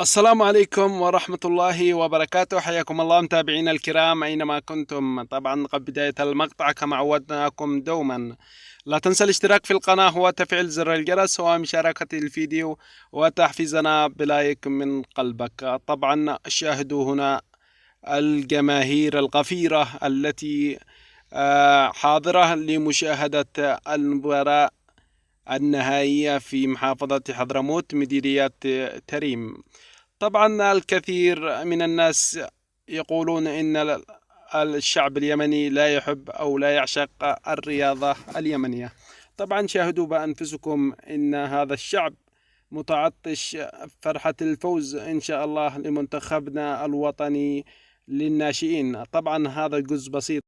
السلام عليكم ورحمة الله وبركاته. حياكم الله متابعينا الكرام أينما كنتم. طبعا قبل بداية المقطع كما عودناكم دوما لا تنسى الاشتراك في القناة وتفعيل زر الجرس ومشاركة الفيديو وتحفيزنا بلايك من قلبك. طبعا شاهدوا هنا الجماهير الغفيرة التي حاضرة لمشاهدة المباراة النهائية في محافظة حضرموت مديرية تريم. طبعا الكثير من الناس يقولون إن الشعب اليمني لا يحب أو لا يعشق الرياضة اليمنية. طبعا شاهدوا بأنفسكم إن هذا الشعب متعطش فرحة الفوز إن شاء الله لمنتخبنا الوطني للناشئين. طبعا هذا جزء بسيط.